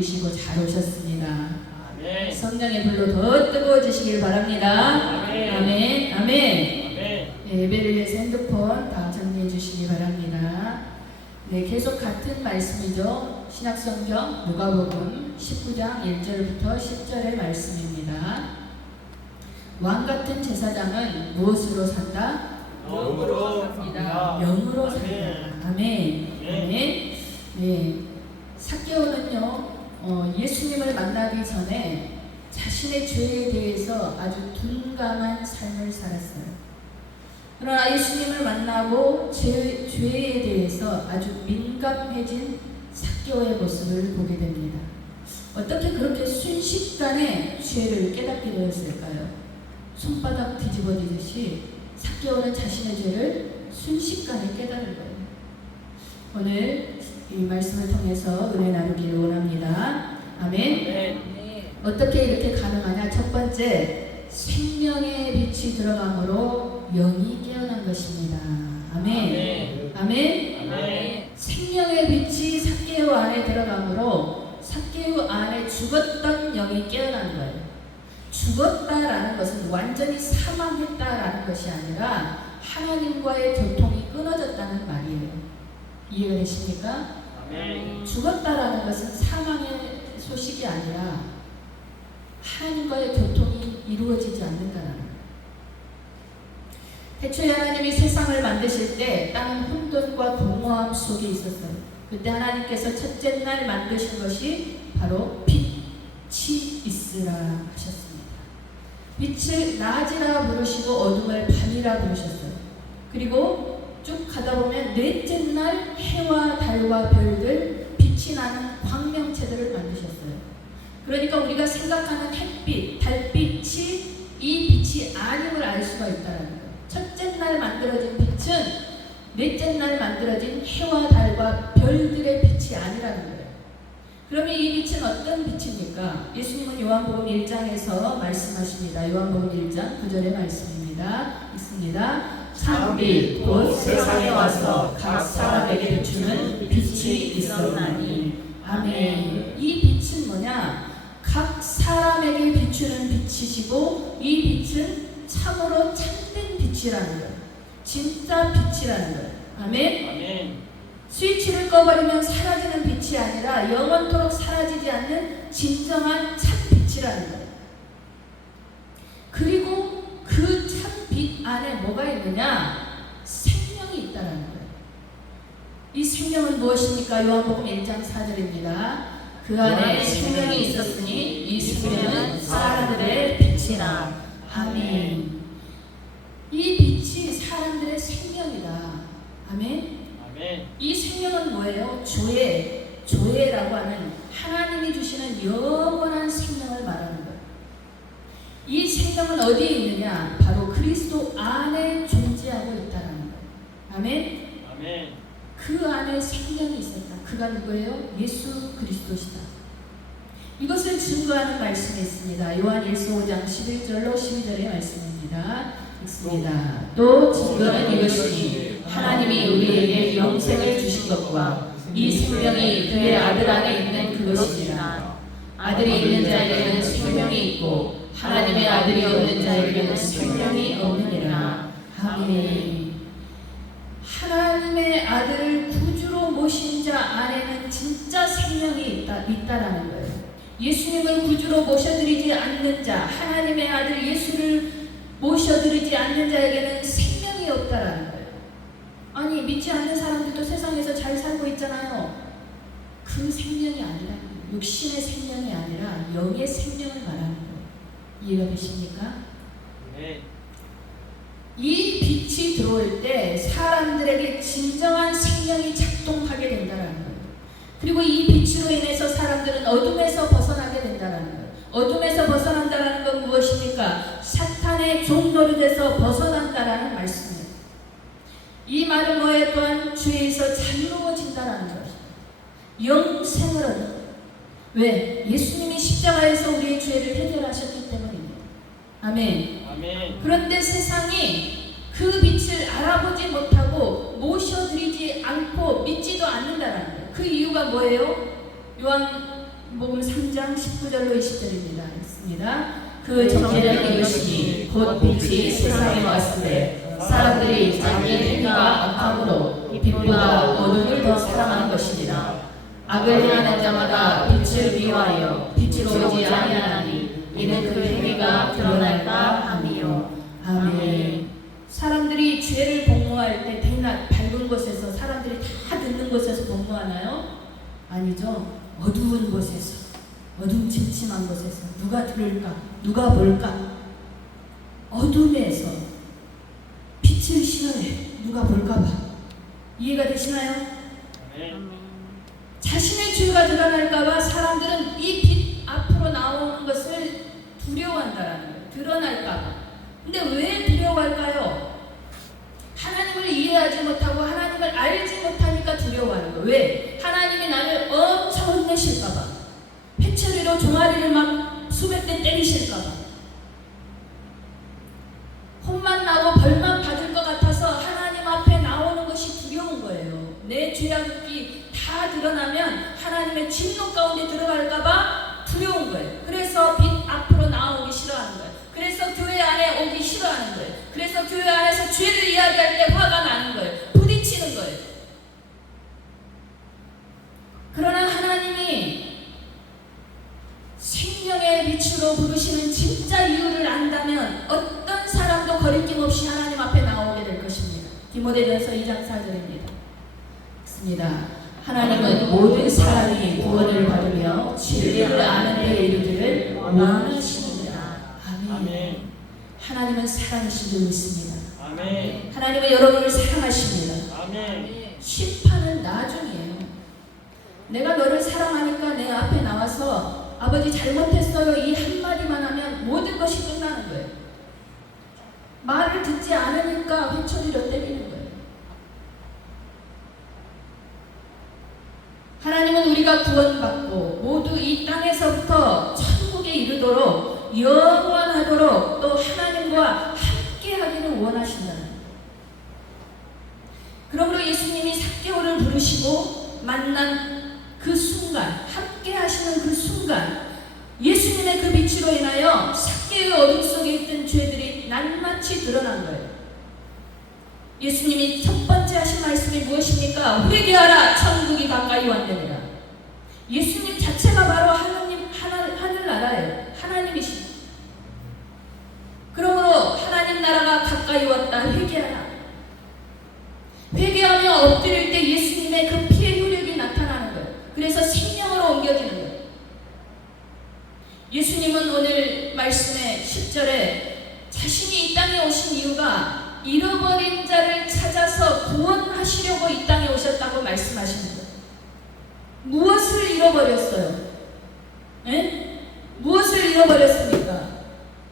이루시고 잘 오셨습니다. 아멘. 성령의 불로 더 뜨거워지시길 바랍니다. 아멘. 아멘. 아멘. 아멘. 예배를 위해서 핸드폰 다 정리해 주시기 바랍니다. 네, 계속 같은 말씀이죠. 신약성경 누가복음 19장 1절부터 10절의 말씀입니다. 왕같은 제사장은 무엇으로 산다? 영으로 삽니다. 영으로 산다. 아멘. 아멘. 아멘. 네, 삭개오는요 예수님을 만나기 전에 자신의 죄에 대해서 아주 둔감한 삶을 살았어요. 그러나 예수님을 만나고 죄에 대해서 아주 민감해진 삭개오의 모습을 보게 됩니다. 어떻게 그렇게 순식간에 죄를 깨닫게 되었을까요? 손바닥 뒤집어지듯이 삭개오는 자신의 죄를 순식간에 깨달은 거예요. 오늘 이 말씀을 통해서 은혜 나누기를 원합니다. 아멘. 네. 어떻게 이렇게 가능하냐? 첫 번째, 생명의 빛이 들어감으로 영이 깨어난 것입니다. 아멘. 아멘. 아멘. 생명의 빛이 삭개오 안에 들어감으로 삭개오 안에 죽었던 영이 깨어난 거예요. 죽었다라는 것은 완전히 사망했다라는 것이 아니라 하나님과의 교통이 끊어졌다는 말이에요. 이해가 되십니까? 아멘. 죽었다라는 것은 사망의 소식이 아니라 하나님과의 교통이 이루어지지 않는다라는 거예요. 태초에 하나님이 세상을 만드실 때 땅은 혼돈과 공허함 속에 있었어요. 그때 하나님께서 첫째 날 만드신 것이 바로 빛이 있으라 하셨습니다. 빛을 낮이라 부르시고 어둠을 밤이라 부르셨어요. 그리고 쭉 가다 보면 넷째 날 해와 달과 별들, 빛이 나는 광명체들을 만드셨어요. 그러니까 우리가 생각하는 햇빛, 달빛이 이 빛이 아님을 알 수가 있다는 거예요. 첫째 날 만들어진 빛은 넷째 날 만들어진 해와 달과 별들의 빛이 아니라는 거예요. 그러면 이 빛은 어떤 빛입니까? 예수님은 요한복음 1장에서 말씀하십니다. 요한복음 1장 9절의 말씀입니다. 있습니다. 참빛 곧 세상에 와서 각 사람에게 비추는 빛이 있었나니. 아멘. 이 빛은 뭐냐? 각 사람에게 비추는 빛이시고 이 빛은 참으로 참된 빛이라는 거예요. 진짜 빛이라는 거예요. 아멘. 아멘. 스위치를 꺼버리면 사라지는 빛이 아니라 영원토록 사라지지 않는 진정한 참빛이라는 거예요. 그리고 그 참빛 안에 뭐가 있느냐? 생명이 있다는 거예요. 이 생명은 무엇입니까? 요한복음 1장 4절입니다. 그 안에 생명이 있었으니 이 생명은 사람들의 빛이라. 아멘. 이 빛이 사람들의 생명이다. 아멘. 아멘. 이 생명은 뭐예요? 조예라고 하는 하나님이 주시는 영원한 생명을 말하는 거예요. 이 생명은 어디에 있느냐? 바로 그리스도 안에 존재하고 있다는 거예요. 아멘. 아멘. 그 안에 생명이 있었다. 그가 누구예요? 예수 그리스도시다. 이것을 증거하는 말씀이 있습니다. 요한일서 5장 11절로 12절의 말씀입니다. 읽습니다. 또 증거는 이것이니 하나님이 우리에게 영생을 주신 것과 이 생명이 그의 아들 안에 있는 그것이니라. 아들이 있는 자에게는 생명이 있고 하나님의 아들이 없는 자에게는 생명이 없느니라. 아멘. 하나님의 아들을 구주로 모신 자 안에는 진짜 생명이 있다라는 거예요. 예수님을 구주로 모셔드리지 않는 자, 하나님의 아들 예수를 모셔드리지 않는 자에게는 생명이 없다라는 거예요. 아니, 믿지 않는 사람들도 세상에서 잘 살고 있잖아요. 그 생명이 아니라, 육신의 생명이 아니라 영의 생명을 말하는 거예요. 이해가 되십니까? 네. 이 빛이 들어올 때 사람들에게 진정한 생명이 작동하게 된다는 거예요. 그리고 이 빛으로 인해서 사람들은 어둠에서 벗어나게 된다는 거예요. 어둠에서 벗어난다는 건 무엇입니까? 사탄의 종노릇에서 벗어난다라는 말씀이에요. 이 말은 뭐에 또한 주에서 자유로워진다라는 것이에요. 영생을 얻는 거예요. 왜? 예수님이 십자가에서 우리의 죄를 해결하셨기 때문입니다. 아멘. 아멘. 그런데 세상이 그 빛을 알아보지 못하고 모셔드리지 않고 믿지도 않는다는 거예요. 그 이유가 뭐예요? 요한복음 3장 19절로 20절입니다. 있습니다. 그 정죄는 이것이니 곧 빛이 세상에 왔을 때 사람들이 자기의 행위가 악함으로 빛보다 어둠을 더 사랑하는 것이니라. 악을 행하는 자마다 빛을 미워하여 빛으로 오지 아니하나니 이는 그 행위가 드러날까 함이요. 아멘. 사람들이 죄를 복무할 때 대낮 밝은 곳에서 사람들이 다 듣는 곳에서 복무하나요? 아니죠. 어두운 곳에서, 어둠침침한 곳에서 누가 들을까? 누가 볼까? 어둠에서 빛을 싫어해. 누가 볼까봐. 이해가 되시나요? 자신의 죄가 드러날까봐 사람들은 이 빛 앞으로 나오는 것을 두려워한다는 거예요. 드러날까봐. 근데 왜 두려워할까요? 하나님을 이해하지 못하고 하나님을 알지 못하니까 두려워하는 거예요. 왜? 하나님이 나를 엄청 혼내실까봐. 회초리로 종아리를 막 수백 대 때리실까봐. 혼만 나고 벌만 받을 것 같아서 하나님 앞에 나오는 것이 두려운 거예요. 내 죄악이 다 드러나면 하나님의 진노 가운데 들어갈까봐 두려운 거예요. 그래서 빛 앞으로 나오기 싫어하는 거예요. 그래서 교회 안에 오기 싫어하는 거예요. 그래서 교회 안에서 죄를 이야기할 때 화가 나는 거예요. 부딪히는 거예요. 그러나 하나님이 생명의 빛으로 부르시는 진짜 이유를 안다면 어떤 사람도 거리낌 없이 하나님 앞에 나오게 될 것입니다. 디모데전서 2장 4절입니다. 있습니다. 하나님은 모든 사람이 구원을 받으며 진리를 아는 데 이르기를 원하시느니라. 아멘. 하나님은 사랑이신 줄 믿습니다. 아멘. 하나님은 여러분을 사랑하십니다. 아멘. 심판은 나중이에요. 내가 너를 사랑하니까 내 앞에 나와서 아버지 잘못했어요 이 한마디만 하면 모든 것이 끝나는 거예요. 말을 듣지 않으니까 회초리로 때리는 거예요. 하나님은 우리가 구원받고 모두 이 땅에서부터 천국에 이르도록 영원하도록 또 하나님과 함께하기를 원하신다는 거예요. 그러므로 예수님이 삭개오를 부르시고 만난 그 순간, 함께하시는 그 순간 예수님의 그 빛으로 인하여 삭개오의 어둠 속에 있던 죄들이 낱낱이 드러난 거예요. 예수님이 첫 번째 하신 말씀이 무엇입니까? 회개하라, 천국이 가까이 왔느니라. 예수님 자체가 바로 하늘나라예요. 하나님이십니다. 그러므로 하나님 나라가 가까이 왔다. 회개하라. 회개하며 엎드릴 때 예수님의 그 피의 효력이 나타나는 거예요. 그래서 생명으로 옮겨지는 거예요. 예수님은 오늘 말씀의 10절에 자신이 이 땅에 오신 이유가 잃어버린 자를 찾아서 구원하시려고 이 땅에 오셨다고 말씀하시는 거예요. 무엇을 잃어버렸어요? 에? 무엇을 잃어버렸습니까?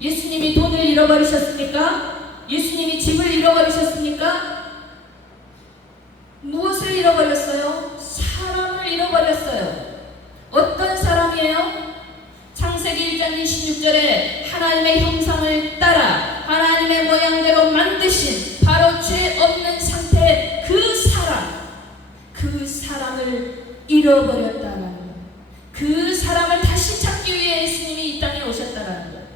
예수님이 돈을 잃어버리셨습니까? 예수님이 집을 잃어버리셨습니까? 무엇을 잃어버렸어요? 사람을 잃어버렸어요. 어떤 사람이에요? 창세기 1장 26절에 하나님의 형상을 따라 하나님의 모양대로 만드신 바로 죄 없는 상태의 그 사람을 잃어버렸다는 거예요. 그 사람을 다시 찾기 위해 예수님이 이 땅에 오셨다는 거예요.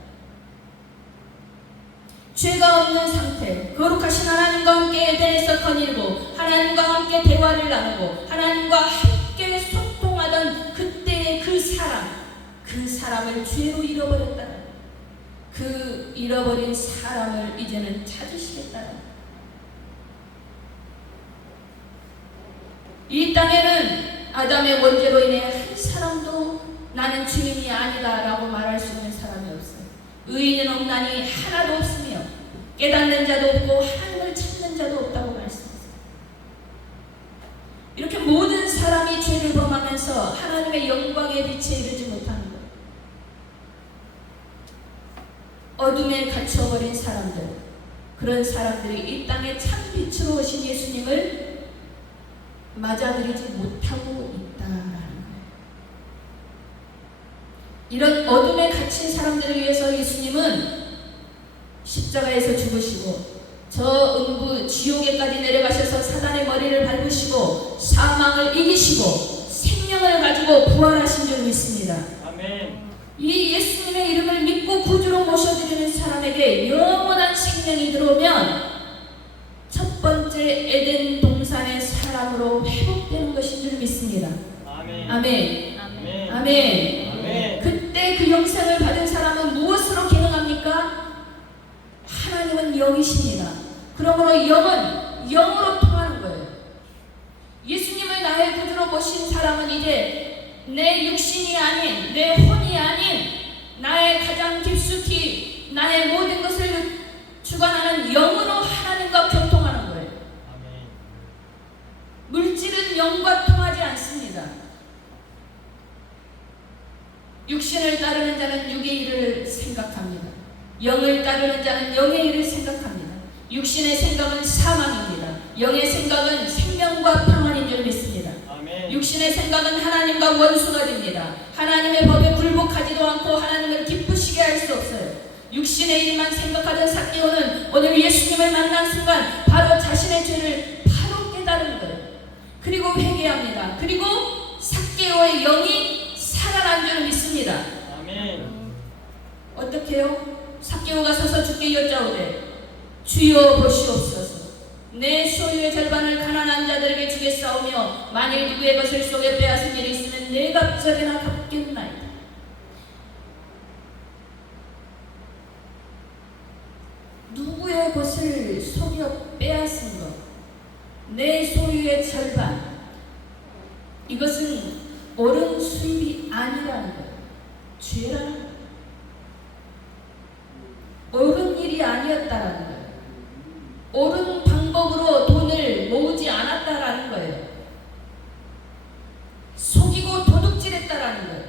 죄가 없는 상태, 거룩하신 하나님과 함께 에덴에서 거닐고 하나님과 함께 대화를 나누고 하나님과 함께 소통하던 그때의 그 사람을 죄로 잃어버렸다는 그 잃어버린 사람을 이제는 찾으시겠다는 이 땅에는 아담의 원죄로 인해 한 사람도 나는 주인이 아니다라고 말할 수 있는 사람이 없어요. 의인은 없나니 하나도 없으며 깨닫는 자도 없고 하나님을 찾는 자도 없다고 말씀하세요. 이렇게 모든 사람이 죄를 범하면서 하나님의 영광의 빛에 이르지 못하는 거예요. 어둠에 갇혀버린 사람들, 그런 사람들이 이 땅에 참 빛으로 오신 예수님을 맞아들이지 못하고 있다라는 거예요. 이런 어둠에 갇힌 사람들을 위해서 예수님은 십자가에서 죽으시고 저 음부 지옥에까지 내려가셔서 사단의 머리를 밟으시고 사망을 이기시고 생명을 가지고 부활하신 줄 믿습니다. 아멘. 이 예수님의 이름을 믿고 구주로 모셔드리는 사람에게 영원한 생명이 들어오면 첫 번째 에덴 동산의 사람으로 회복되는 것인 줄 믿습니다. 아멘. 아멘. 아멘. 아멘. 아멘. 그때 그 영생을 받은 사람은 무엇으로 기능합니까? 하나님은 영이십니다. 그러므로 영은 영으로 통하는 거예요. 예수님을 나의 구주로 모신 사람은 이제 내 육신이 아닌, 내 혼이 아닌, 나의 가장 깊숙이 나의 모든 것을 주관하는 영으로 하나님과 교통하는 거예요. 아멘. 물질은 영과 통하지 않습니다. 육신을 따르는 자는 육의 일을 생각합니다. 영을 따르는 자는 영의 일을 생각합니다. 육신의 생각은 사망입니다. 영의 생각은 생명과 평안인 줄 믿습니다. 아멘. 육신의 생각은 하나님과 원수가 됩니다. 하나님의 법에 굴복하지도 않고 하나님을 기쁘시게 할 수 없어요. 육신의 일만 생각하던 삭개오는 오늘 예수님을 만난 순간 바로 자신의 죄를 바로 깨달은 거예요. 그리고 회개합니다. 그리고 삭개오의 영이 살아난 줄 믿습니다. 아멘. 어떻게 해요? 삭개오가 서서 주께 여짜오되 주여 보시옵소서. 내 소유의 절반을 가난한 자들에게 주겠사오며 만일 누구의 것을 속에 빼앗은 일이 있으면 내 갑절이나 갚겠나이다. 누구의 것을 속여 빼앗은 것, 내 소유의 절반, 이것은 옳은 수입이 아니라는 거예요. 죄라는 거예요. 옳은 일이 아니었다라는 거예요. 옳은 방법으로 돈을 모으지 않았다라는 거예요. 속이고 도둑질했다라는 거예요.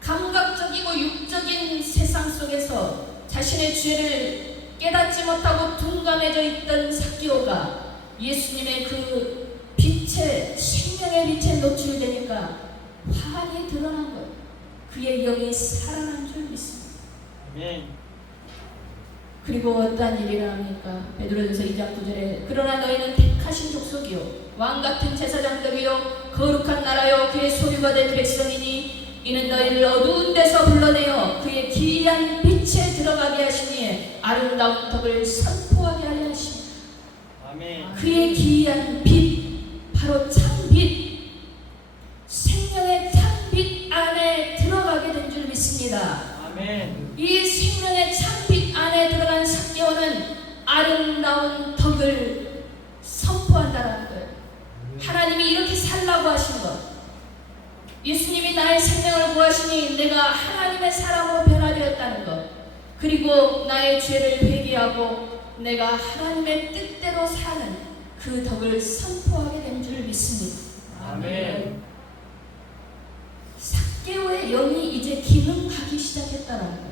감각적이고 육적인 세상 속에서 자신의 죄를 깨닫지 못하고 둔감해져 있던 삭개오가 예수님의 그 빛에, 생명의 빛에 노출되니까 환히 드러난 거예요. 그의 영이 살아난 줄 믿습니다. 아멘. 그리고 어떠한 일이 일어납니까? 베드로전서 2장 9절에 그러나 너희는 택하신 족속이요 왕같은 제사장들이요 거룩한 나라요 그의 소유가 된 백성이니 이는 너희를 어두운 데서 불러내어 그의 기이한 빛에 들어가게 하시니 아름다운 덕을 선포하게 하려 하십니다. 아멘. 그의 기이한 빛, 바로 참빛, 생명의 참빛 안에 들어가게 된 줄 믿습니다. 아멘. 이 생명의 참빛 안에 들어간 삭개오는 아름다운 덕을 선포한다는 거예요. 하나님이 이렇게 살라고 하신 것, 예수님이 나의 생명을 구하시니 내가 하나님의 사람으로 변화되었다는 것, 그리고 나의 죄를 회개하고 내가 하나님의 뜻대로 사는 그 덕을 선포하게 된 줄 믿습니다. 아멘. 삭개오의 영이 이제 기능하기 시작했다는 거예요.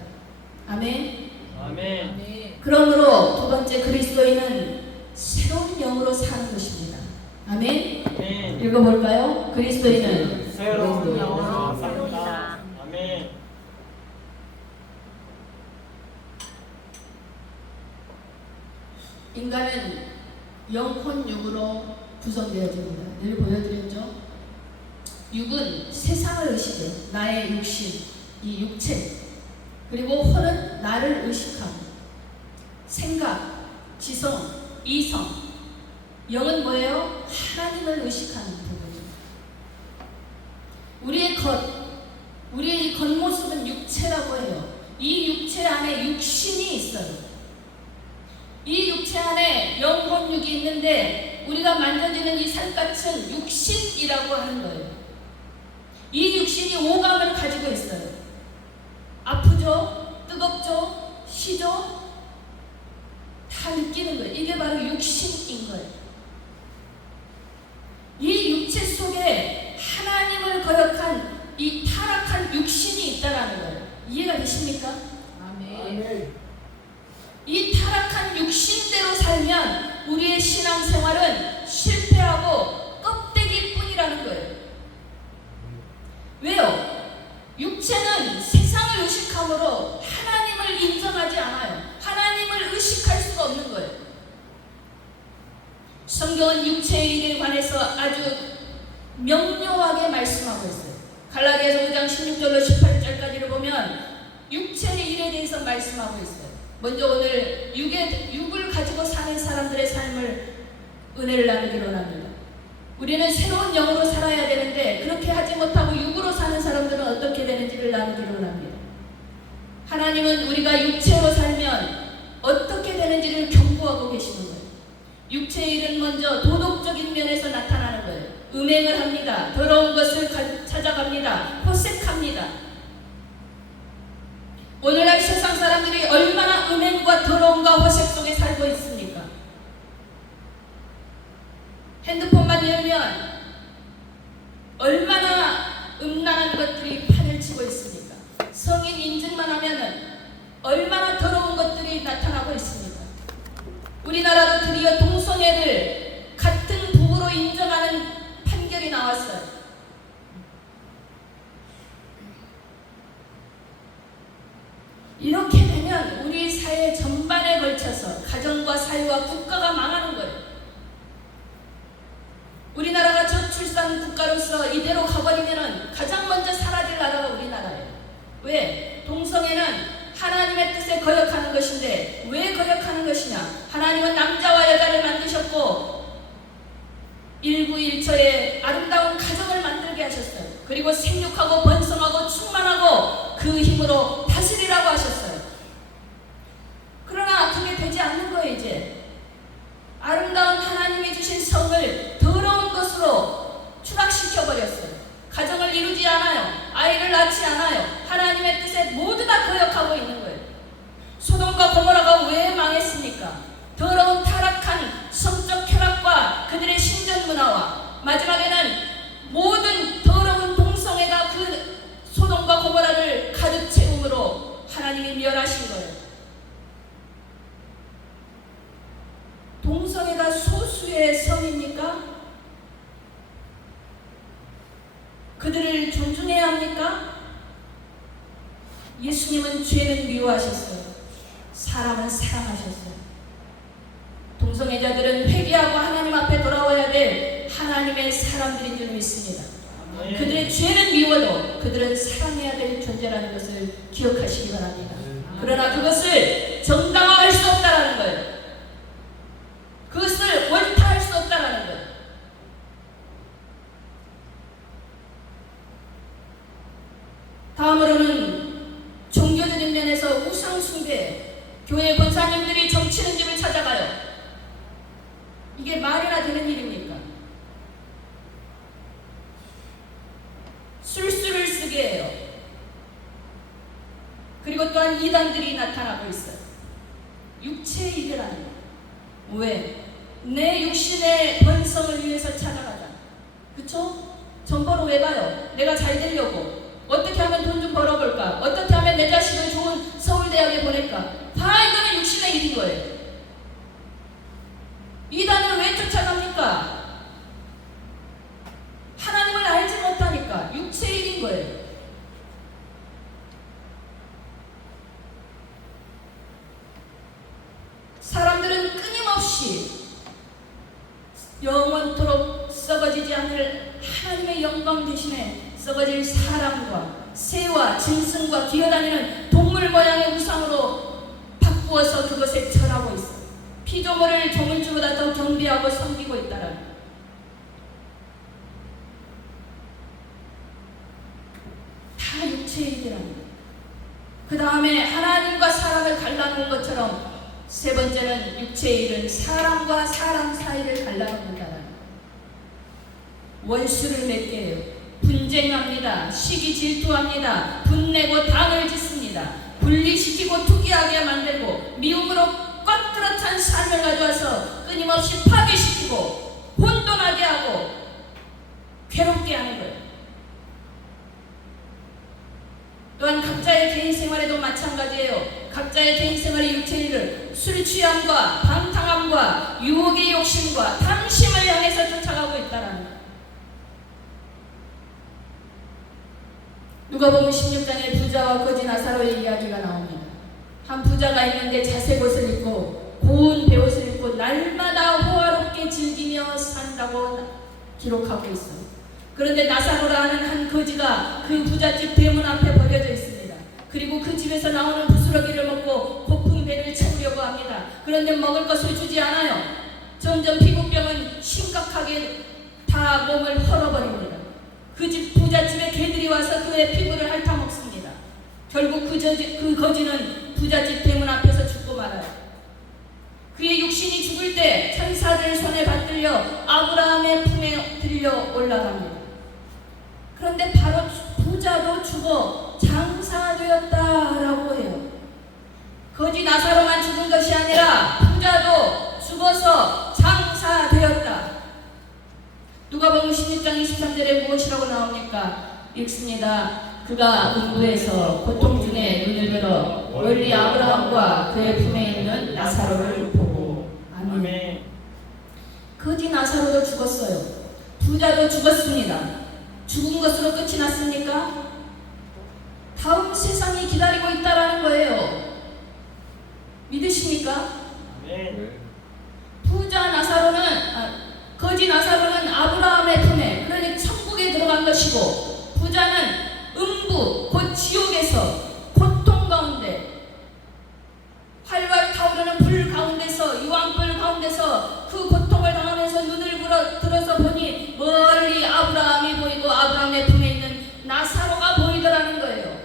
아멘. 아멘. 아멘. 그러므로 두 번째 그리스도인은 새로운 영으로 사는 것입니다. 아멘. 아멘. 읽어볼까요? 그리스도인은 새로운 영으로 영으로 삽니다. 삽니다. 아멘. 인간은 영혼 육으로 구성되어집니다. 늘 보여드렸죠? 육은 세상을 의식해요. 나의 육신, 이 육체. 그리고 혼은 나를 의식하고 생각, 지성, 이성. 영은 뭐예요? 하나님을 의식하는 부분이에요. 우리의 우리의 이 겉모습은 육체라고 해요. 이 육체 안에 육신이 있어요. 이 육체 안에 영혼육이 있는데 우리가 만져지는 이 살갗은 육신이라고 하는 거예요. 이 육신이 오감을 가지고 있어요. 아프죠? 뜨겁죠? 시죠? 다 느끼는 거예요. 이게 바로 육신인 거예요. 이 육체 속에 하나님을 거역한 이 타락한 육신이 있다라는 거예요. 이해가 되십니까? 아멘. 이 타락한 육신대로 살면 우리의 신앙생활은 실패하고 껍데기뿐이라는 거예요. 왜요? 육체는 세상을 의식함으로 하나님을 인정하지 않아요. 하나님을 의식할 수가 없는 거예요. 성경은 육체의 일에 관해서 아주 명료하게 말씀하고 있어요. 갈라디아서 5장 16절로 18절까지를 보면 육체의 일에 대해서 말씀하고 있어요. 먼저 오늘 육을 가지고 사는 사람들의 삶을 은혜를 나누기로 합니다. 우리는 새로운 영으로 살아야 되는데 그렇게 하지 못하고 육으로 사는 사람들은 어떻게 되는지를 나누기로 합니다. 하나님은 우리가 육체로 살면 어떻게 되는지를 경고하고 계시는 거예요. 육체의 일은 먼저 도덕적인 면에서 나타나는 거예요. 음행을 합니다. 더러운 것을 찾아갑니다. 호색합니다. 오늘날 세상 사람들이 얼마나 음행과 더러움과 호색 속에 살고 있습니까? 핸드폰만 열면 얼마나 음란한 것들이 판을 치고 있습니까? 성인 인증만 하면은 얼마나 더러운 것들이 나타나고 있습니까? 우리나라도 드디어 동성애를 같은 부부로 인정하는 판결이 나왔어요. 이렇게 되면 우리 사회 전반에 걸쳐서 가정과 사회와 국가가 망하는 거예요. 우리나라가 저출산 국가로서 이대로 가버리면 가장 먼저 사라질 나라가 우리나라예요. 왜? 동성애는 하나님의 뜻에 거역하는 것인데 왜 거역하는 것이냐? 하나님은 남자와 여자를 만드셨고 일부일처의 아름다운 가정을 만들게 하셨어요. 그리고 생육하고 번성하고 충만하고 그 힘으로 다스리라고 하셨어요. 그러나 그게 되지 않는 거예요. 이제 아름다운 하나님이 주신 성을 더러운 것으로 추락시켜버렸어요. 가정을 이루지 않아요. 아이를 낳지 않아요. 하나님의 뜻에 모두 다 거역하고 있는 거예요. 소돔과 고모라가 왜 망했습니까? 더러운 타락한 성적 쾌락과 그들의 신전 문화와 마지막에는 모든 더러운 동성애가 그 소돔과 고모라를 가득 채움으로 하나님이 멸하신 거예요. 동성애가 소수의 성입니까? 그들을 존중해야 합니까? 예수님은 죄는 미워하셨어요. 사람은 사랑하셨어요. 동성애자들은 회개하고 하나님 앞에 돌아와야 될 하나님의 사람들인 줄 믿습니다. 그들의 죄는 미워도 그들은 사랑해야 될 존재라는 것을 기억하시기 바랍니다. 그러나 그것을 정당화할 수 없다라는 거예요. 그것을 원타할 수 없다라는 거예요. 다음으로는 종교적인 면에서 우상숭배, 교회 권사님들이 점치는 집을 찾아가요. 이게 말이나 되는 일입니까? 술수를 쓰게 해요. 그리고 또한 이단들이 나타나고 있어요. 육체의 일이라는 거예요. 왜? 내 육신의 번성을 위해서 찾아가자. 그쵸? 전 보러 왜 가요? 내가 잘 되려고. 어떻게 하면 돈 좀 벌어볼까? 어떻게 하면 내 자식을 좋은 서울대학에 보낼까? 다 이거는 육신의 일인 거예요. 이단을 왜 쫓아갑니까? 하나님을 알지 못하니까 육체의 일인 거예요. 사람들은 끊임없이 영원토록 썩어지지 않을 하나님의 영광 대신에 썩어질 사람과 새와 짐승과 기어다니는 동물 모양의 우상으로 바꾸어서 그것에 절하고 있어요. 피조물을 조물주보다 더 경배하고 섬기고 있다는 다 육체의 일이랍니다. 그 다음에 하나님과 사람을 갈라놓은 것처럼 세 번째는 육체의 일은 사람과 사람 사이를 갈라놓는다는 원수를 맺게 해요. 분쟁합니다. 시기 질투합니다. 분내고 당을 짓습니다. 분리시키고 투기하게 만들고 미움으로 꽉들어 찬 삶을 가져와서 끊임없이 파괴시키고 혼돈하게 하고 괴롭게 하는 거예요. 또한 각자의 개인 생활에도 마찬가지예요. 각자의 개인 생활의 육체일을 술 취함과 방탕함과 유혹의 욕심과 탐심을 향해서 쫓아가고 있다는 거예요. 누가복음 16장에 부자와 거지 나사로의 이야기가 나옵니다. 한 부자가 있는데 자색 옷을 입고 고운 베옷을 입고 날마다 호화롭게 즐기며 산다고 기록하고 있어요. 그런데 나사로라는 한 거지가 그 부잣집 대문 앞에 버려져 있습니다. 그리고 그 집에서 나오는 부스러기를 먹고 고픈 배를 채우려고 합니다. 그런데 먹을 것을 주지 않아요. 점점 피부병은 심각하게 다 몸을 헐어버립니다. 그 집 부잣집에 개들이 와서 그의 피부를 핥아먹습니다. 결국 그 거지는 부잣집 대문 앞에서 죽고 말아요. 그의 육신이 죽을 때 천사들 손에 받들려 아브라함의 품에 들려 올라갑니다. 그런데 바로 부자도 죽어 장사되었다라고 해요. 거지 나사로만 죽은 것이 아니라 부자도 죽어서 장사되었다. 누가복음 16장 23절에 무엇이라고 나옵니까? 읽습니다. 그가 음부에서 고통 중에 눈을 들어 멀리 아브라함과 그의 품에 있는 나사로를 보고. 아멘. 거지 나사로도 죽었어요. 부자도 죽었습니다. 죽은 것으로 끝이 났습니까? 다음 세상이 기다리고 있다라는 거예요. 믿으십니까? 부자 나사로는 거지 나사로는 아브라함의 품에, 그러니 천국에 들어간 것이고, 부자는 음부 곧 지옥에서 고통 가운데 활활 타오르는 불 가운데서, 유황불 가운데서 그 고통을 당하면서 눈을 들어서 보니 멀리 아브라함이 보이고 아브라함의 품에 있는 나사로가 보이더라는 거예요.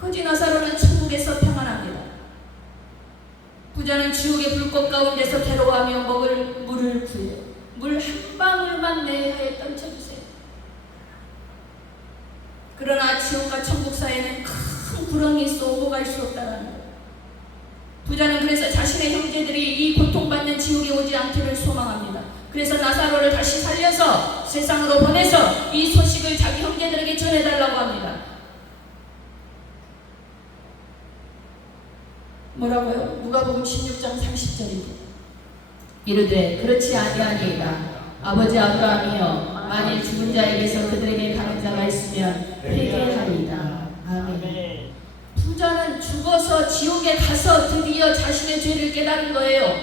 거지 나사로는 천국에서 평안합니다. 부자는 지옥의 불꽃 가운데서 괴로워하며 먹을 물을 구해요. 물 한 방울만 내 혀에 떨쳐주세요. 그러나 지옥과 천국 사이에는 큰 구렁이 있어 오고 갈 수 없다는 거예요. 부자는 그래서 자신의 형제들이 이 고통받는 지옥에 오지 않기를 소망합니다. 그래서 나사로를 다시 살려서 세상으로 보내서 이 소식을 자기 형제들에게 전해달라고 합니다. 뭐라고요? 누가복음 16장 30절입니다. 이르되 그렇지 아니하니이다. 아버지 아브라함이여, 만일 죽은 자에게서 그들에게 가는 자가 있으면 회개하리이다. 아멘. 부자는 죽어서 지옥에 가서 드디어 자신의 죄를 깨달은 거예요.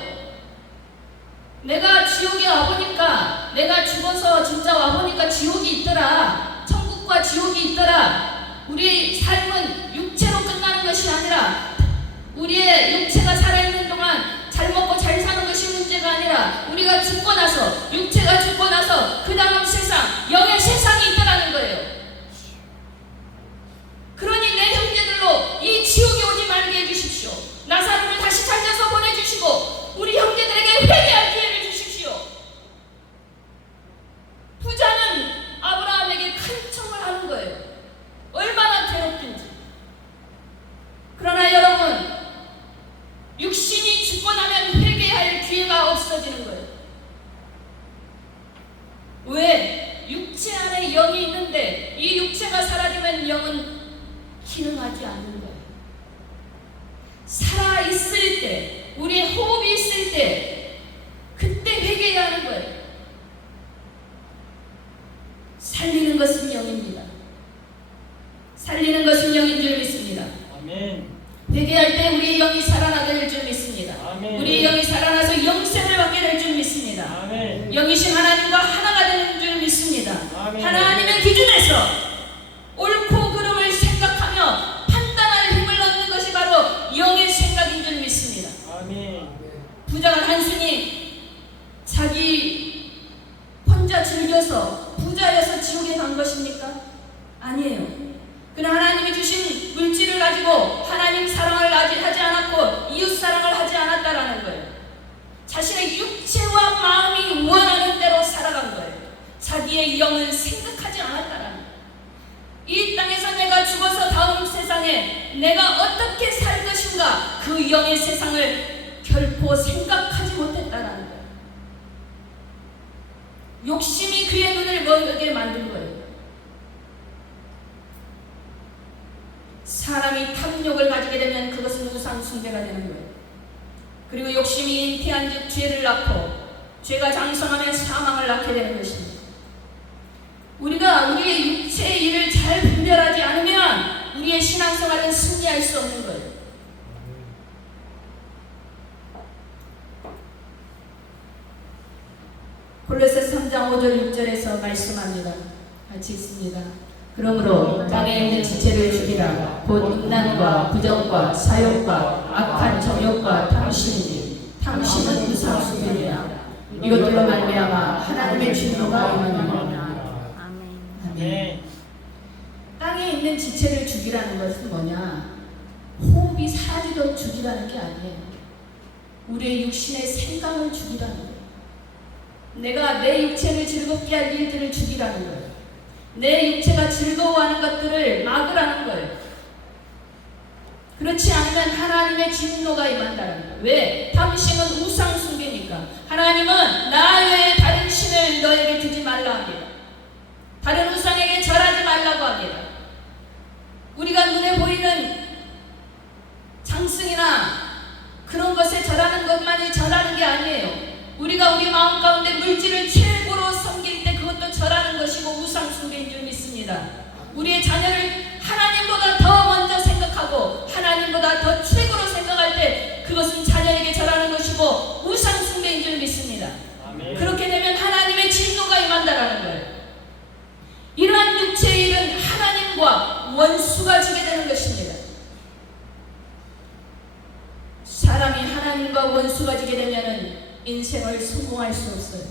내가 지옥에 와보니까, 내가 죽어서 진짜 와보니까 지옥이 있더라. 천국과 지옥이 있더라. 우리 삶은 육체로 끝나는 것이 아니라 우리의 육체가 살아있는 동안 잘 먹고 잘 사는 것이 문제가 아니라 우리가 죽고 나서, 육체가 죽고 나서 그 다음 세상, 영의 세상이 있다는 거예요. 그러니 내 형제들로 이 지옥에 오지 말게 해주십시오. 나사로를 다시 살려서 보내주시고 우리 형제들에게 회개할 기회를 주십시오. 부자는 아브라함에게 큰 청을 하는 거예요. 얼마나 괴롭든지. 그러나 여러분, 육신이 죽고 나면 회개할 기회가 없어지는 거예요. 왜? 육체 안에 영이 있는데 이 육체가 사라지면 영은 기능하지 않는 거예요. 살아있을 때, 우리의 호흡이 있을 때, 그때 회개해야 하는 거예요. 살리는 것은 영입니다. 살리는 것은 영인 줄 믿습니다. 아멘. 회개할 때 우리의 영이 살아나게 될 줄 믿습니다. 아멘. 우리의 영이 살아나서 영생을 받게 될 줄 믿습니다. 아멘. 영이신 하나님과 하나가 되는 줄 믿습니다. 아멘. 하나님의 기준에서 옳고 그름을 생각하며 판단할 힘을 얻는 것이 바로 영의 생각인 줄 믿습니다. 아멘. 부자가 단순히 자기 혼자 즐겨서 부자여서 지옥에 간 것입니까? 아니에요. 그러나 하나님이 주신 물질을 가지고 하나님 사랑을 하지 않았고 이웃 사랑을 하지 않았다라는 거예요. 자신의 육체와 마음이 원하는 대로 살아간 거예요. 자기의 영을 생각하지 않았다라는 거예요. 이 땅에서 내가 죽어서 다음 세상에 내가 어떻게 살 것인가, 그 영의 세상을 결코 생각하지 못했다라는 거예요. 욕심이 그의 눈을 멀게 만든 거예요. 사람이 탐욕을 가지게 되면 그것은 우상 숭배가 되는 거예요. 그리고 욕심이 잉태한 즉 죄를 낳고, 죄가 장성하면 사망을 낳게 되는 것입니다. 우리가 우리의 육체의 일을 잘 분별하지 않으면 우리의 신앙생활은 승리할 수 없는 거예요. 5절 6절에서 말씀합니다. 같이 읽습니다. 그러므로 땅에 있는 지체를 죽이라. 곧 음란과 부정과 사욕과 악한 정욕과 탐심이니 탐심은 우상숭배니라. 이것들로 말미암아 하나님의 진노가 임하느니라. 아멘. 땅에 있는 지체를 죽이라는 것은 뭐냐? 호흡이 사라지도록 죽이라는 게 아니에요. 우리의 육신의 생각을 죽이라는 거예요. 내가 내 육체를 즐겁게 할 일들을 죽이라는 거예요. 내 육체가 즐거워하는 것들을 막으라는 거예요. 그렇지 않으면 하나님의 진노가 임한다는 거예요. 왜? 탐심은 우상 숭배니까. 하나님은 나 외에 다른 신을 너에게 두지 말라 합니다. 다른 우상에게 절하지 말라고 합니다. 우리가 눈에 보이는 장승이나 그런 것에 절하는 것만이 절하는 게 아니에요. 우리가 우리 마음 가운데 물질을 최고로 섬길 때 그것도 절하는 것이고 우상 숭배인 줄 믿습니다. 우리의 자녀를 하나님보다 더 먼저 생각하고 하나님보다 더 최고로 생각할 때 그것은 자녀에게 절하는 것이고 우상 숭배인 줄 믿습니다. 아멘. 그렇게 되면 하나님의 진노가 임한다라는 거예요. 이러한 육체의 일은 하나님과 원수가 지게 되는 것입니다. 사람이 하나님과 원수가 지게 되면 인생을 성공할 수 없어요.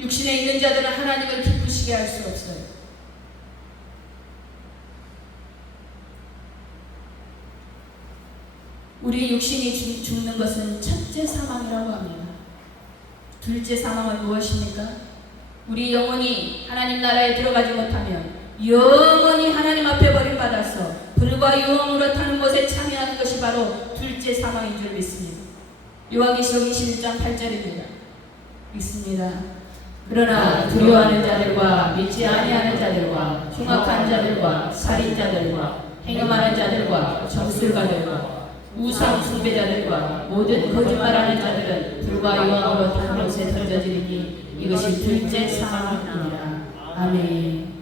육신에 있는 자들은 하나님을 기쁘시게 할 수 없어요. 우리 육신이 죽는 것은 첫째 사망이라고 합니다. 둘째 사망은 무엇입니까? 우리 영혼이 하나님 나라에 들어가지 못하면 영원히 하나님 앞에 버림받아서 불과 유황으로 타는 것에 참여하는 것이 바로 둘째 사망인 줄 믿습니다. 요한계시록 21장 8절입니다. 읽습니다. 그러나 두려워하는 자들과 믿지 아니하는 자들과 흉악한 자들과 살인자들과 행음하는 자들과 정술가들과 우상 숭배자들과 모든 거짓말하는 자들은 불과 유황으로 타는 것에 던져지리니 이것이 둘째 사망이니라. 아멘.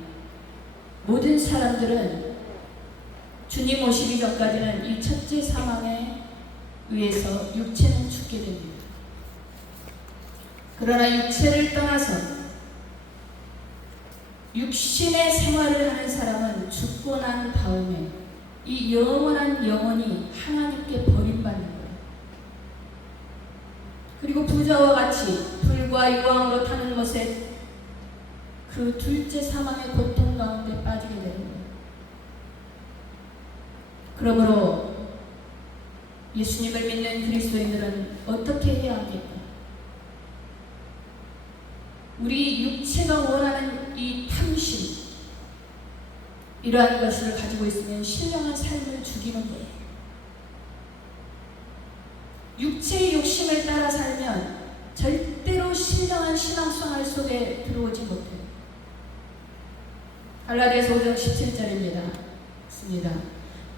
모든 사람들은 주님 오시기 전까지는 이 첫째 사망에 의해서 육체는 죽게 됩니다. 그러나 육체를 떠나서 육신의 생활을 하는 사람은 죽고 난 다음에 이 영원한 영혼이 하나님께 버림받는 거예요. 그리고 부자와 같이 불과 유황으로 타는 것에 그 둘째 사망의 고통 가운데 빠지게 되는 거예요. 그러므로 예수님을 믿는 그리스도인들은 어떻게 해야 합니까? 우리 육체가 원하는 이 탐심, 이러한 것을 가지고 있으면 신령한 삶을 죽이는 거예요. 육체의 욕심을 따라 살면 절대로 신령한 신앙생활 속에 들어오지 못해요. 갈라디아서 5장 17절입니다. 있습니다.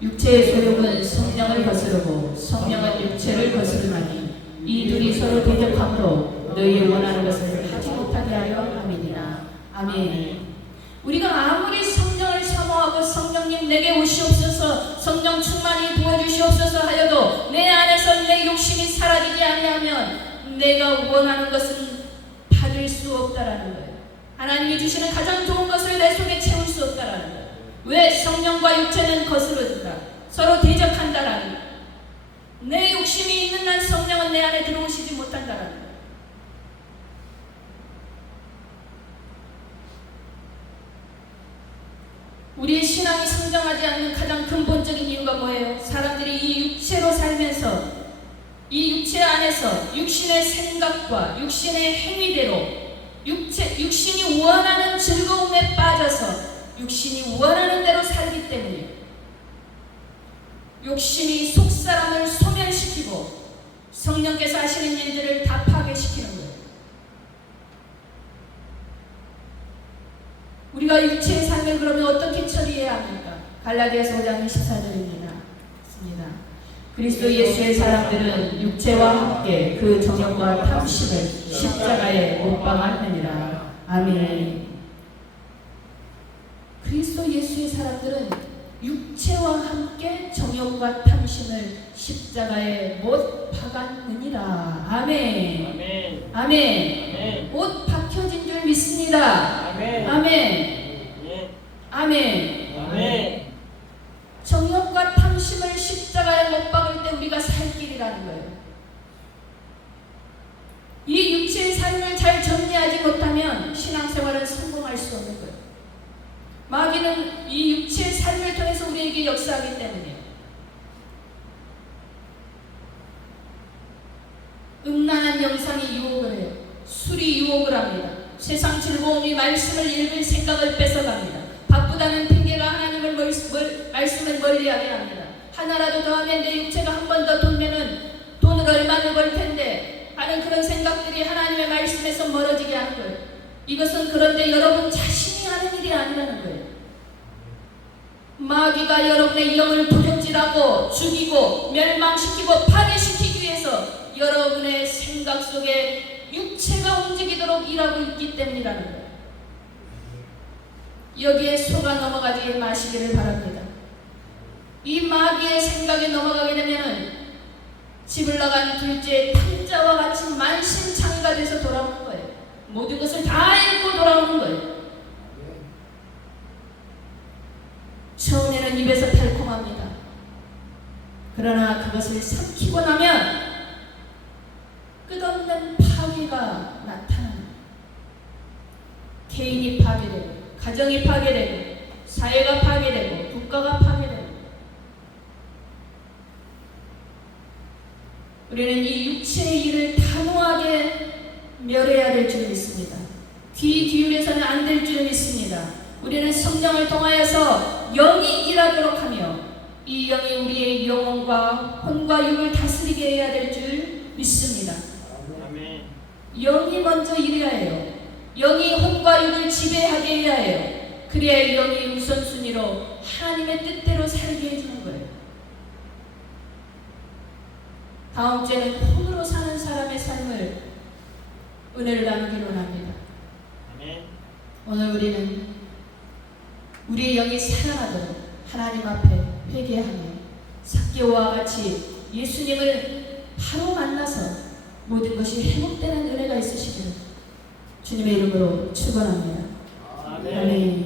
육체의 소욕은 성령을 거스르고 성령은 육체를 거스르나니 이 둘이 서로 대적함으로 너희 원하는 것을 하지 못하게 하려 함이니라. 아멘. 우리가 아무리 성령을 사모하고 성령님 내게 오시옵소서, 성령 충만히 부어주시옵소서 하여도 내 안에서 내 욕심이 사라지지 아니하면 내가 원하는 것은 받을 수 없다라는 거예요. 하나님이 주시는 가장 좋은 것을 내 속에 채울 수 없다라는 거예요. 왜? 성령과 육체는 거스르다. 서로 대적한다라는 거예요. 내 욕심이 있는 한 성령은 내 안에 들어오시지 못한다라는 거예요. 우리의 신앙이 성장하지 않는 가장 근본적인 이유가 뭐예요? 사람들이 이 육체로 살면서 이 육체 안에서 육신의 생각과 육신의 행위대로 육신이 원하는 즐거움에 빠져서 육신이 원하는 대로 살기 때문에 욕심이 속사람을 소멸시키고 성령께서 하시는 일들을 다 파괴시키는 거예요. 우리가 육체의 삶을 그러면 어떻게 처리해야 합니까? 갈라디아서 5장 24절입니다. 그리스도 예수의 사람들은 육체와 함께 그 정욕과 탐심을 십자가에 못 박았느니라. 아멘. 그리스도 예수의 사람들은 육체와 함께 정욕과 탐심을 십자가에 못 박았느니라. 아멘. 아멘. 아멘. 아멘. 못 박혀진 줄 믿습니다. 아멘. 아멘. 예. 아멘. 아멘. 정욕과 탐심을 십자가에 못 박을 때 우리가 살 길이라는 거예요. 이 육체의 삶을 잘 정리하지 못하면 신앙생활은 성공할 수 없는 거예요. 마귀는 이 육체의 삶을 통해서 우리에게 역사하기 때문이에요. 음란한 영상이 유혹을 해요. 술이 유혹을 합니다. 세상 즐거움이 말씀을 읽을 생각을 뺏어갑니다. 바쁘다는 핑계가 하나님을 말씀을 멀리하게 합니다. 하나라도 더 하면 내 육체가 한 번 더 돌면은 돈을 얼마를 벌 텐데 하는 그런 생각들이 하나님의 말씀에서 멀어지게 하는 거예요. 이것은 그런데 여러분 자신이 하는 일이 아니라는 거예요. 마귀가 여러분의 영을 도적질하고 죽이고 멸망시키고 파괴시키기 위해서 여러분의 생각 속에 육체가 움직이도록 일하고 있기 때문이라는 거예요. 여기에 속아 넘어가지 마시기를 바랍니다. 이 마귀의 생각에 넘어가게 되면은 집을 나간 둘째 탕자와 같이 만신창이가 돼서 돌아오는 거예요. 모든 것을 다 잃고 돌아오는 거예요. 처음에는 입에서 달콤합니다. 그러나 그것을 삼키고 나면 끝없는 파괴가 나타납니다. 개인이 파괴되고 가정이 파괴되고 사회가 파괴되고 국가가 파괴되고 우리는 이 육체의 일을 단호하게 멸해야 될 줄 믿습니다. 귀 기울여서는 안 될 줄 믿습니다. 우리는 성령을 통하여서 영이 일하도록 하며 이 영이 우리의 영혼과 혼과 육을 다스리게 해야 될 줄 믿습니다. 아멘. 영이 먼저 일해야 해요. 영이 혼과 육을 지배하게 해야 해요. 그래야 영이 우선순위로 하나님의 뜻대로 살게 해주는 거예요. 다음 주에는 혼으로 사는 사람의 삶을 은혜를 나누기로 합니다. 아멘. 오늘 우리는 우리의 영이 살아나도록 하나님 앞에 회개하며 삭개오와 같이 예수님을 바로 만나서 모든 것이 회복되는 은혜가 있으시기를 주님의 이름으로 축원합니다. 아멘. 아멘.